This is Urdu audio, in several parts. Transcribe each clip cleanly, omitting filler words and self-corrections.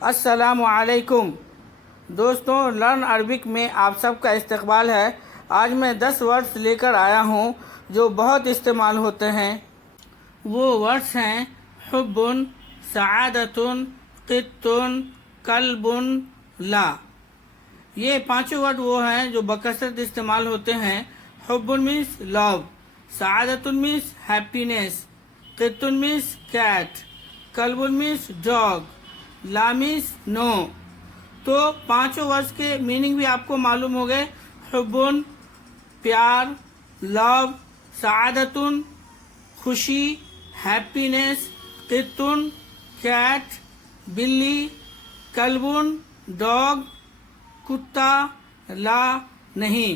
السلام علیکم دوستوں، لرن عربک میں آپ سب کا استقبال ہے۔ آج میں 10 ورڈز لے کر آیا ہوں جو بہت استعمال ہوتے ہیں۔ وہ ورڈز ہیں حب، سعادت، قط، کلب، لا۔ یہ پانچوں ورڈ وہ ہیں جو بکثرت استعمال ہوتے ہیں۔ حب مینس لو، سعادت مینس ہیپینس، قط مینس کیٹ، کلب مینس ڈاگ، لا مینس نو۔ تو پانچوں ورڈز کے میننگ بھی آپ کو معلوم ہو گئے۔ حب پیار، لو، سعادت خوشی، ہیپینس، قط کیٹ بلی، کلب ڈاگ کتا، لا نہیں۔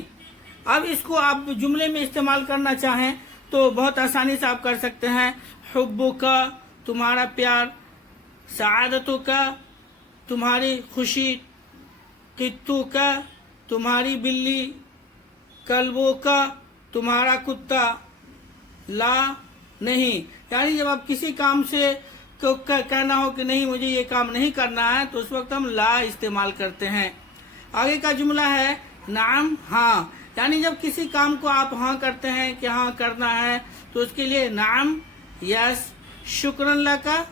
اب اس کو آپ جملے میں استعمال کرنا چاہیں تو بہت آسانی سے آپ کر سکتے ہیں۔ حب کا تمہارا پیار، سعادتوں کا تمہاری خوشی، قطوں کا تمہاری بلی، کلبوں کا تمہارا کتا، لا نہیں۔ یعنی جب آپ کسی کام سے کہنا ہو کہ نہیں مجھے یہ کام نہیں کرنا ہے تو اس وقت ہم لا استعمال کرتے ہیں۔ آگے کا جملہ ہے نعم، ہاں۔ یعنی جب کسی کام کو آپ ہاں کرتے ہیں کہ ہاں کرنا ہے تو اس کے لیے نعم، یس، شکرا لکا،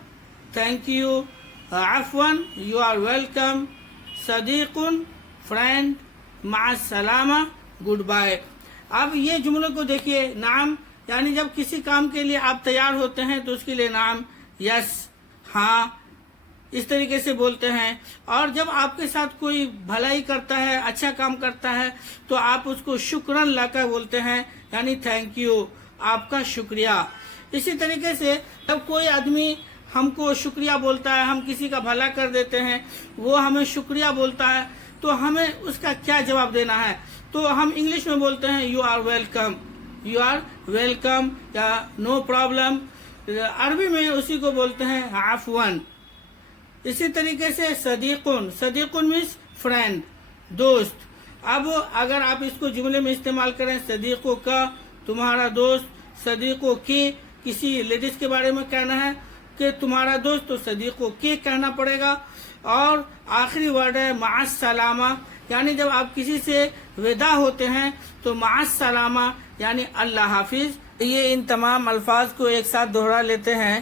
تھینک یو، عفواً، یو آر ویلکم، صدیق، فرینڈ، مع السلامہ، گڈ بائے۔ اب یہ جملوں کو دیکھیے، نعم یعنی جب کسی کام کے لیے آپ تیار ہوتے ہیں تو اس کے لیے نعم، یس، ہاں، اس طریقے سے بولتے ہیں۔ اور جب آپ کے ساتھ کوئی بھلائی کرتا ہے، اچھا کام کرتا ہے تو آپ اس کو شکراً لکا بولتے ہیں، یعنی تھینک یو، آپ کا شکریہ۔ اسی طریقے سے جب کوئی آدمی ہم کو شکریہ بولتا ہے، ہم کسی کا بھلا کر دیتے ہیں، وہ ہمیں شکریہ بولتا ہے تو ہمیں اس کا کیا جواب دینا ہے؟ تو ہم انگلش میں بولتے ہیں you are welcome, you are welcome, یا نو پرابلم۔ عربی میں اسی کو بولتے ہیں عفواً۔ اسی طریقے سے صدیقن، صدیقن مینس فرینڈ، دوست۔ اب اگر آپ اس کو جملے میں استعمال کریں، صدیقوں کا تمہارا دوست، صدیقوں کی کسی لیڈیز کے بارے میں کہنا ہے کہ تمہارا دوست تو صدیقوں کے کہنا پڑے گا۔ اور آخری ورڈ ہے مع السلامہ، یعنی جب آپ کسی سے وداع ہوتے ہیں تو مع السلامہ یعنی اللہ حافظ۔ یہ ان تمام الفاظ کو ایک ساتھ دہرا لیتے ہیں۔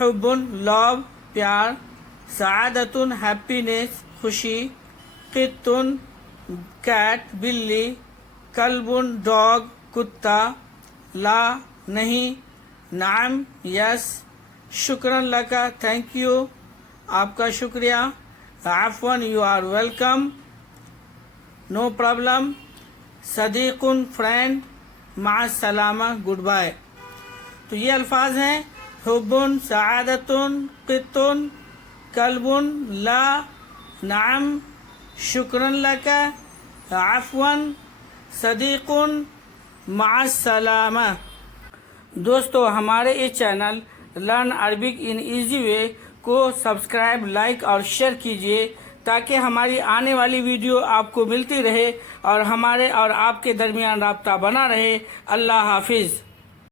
حب لو پیار، سعادت ہیپینس خوشی، قط کیٹ بلی، کلب ڈاگ کتا، لا نہیں، نعم یس، شکراً لکا تھینک یو، آپ کا شکریہ، عفواً you are welcome, no problem, صدیق فرینڈ، مع السلامہ گڈ بائے۔ تو یہ الفاظ ہیں حب، سعادت، قط، کلب، لا، نعم، شکراً لکا، عفواً، صدیق، مع السلامہ۔ دوستو، ہمارے اس چینل لرن عربک ان ایزی وے کو سبسکرائب، لائک اور شیئر کیجیے تاکہ ہماری آنے والی ویڈیو آپ کو ملتی رہے اور ہمارے اور آپ کے درمیان رابطہ بنا رہے۔ اللہ حافظ۔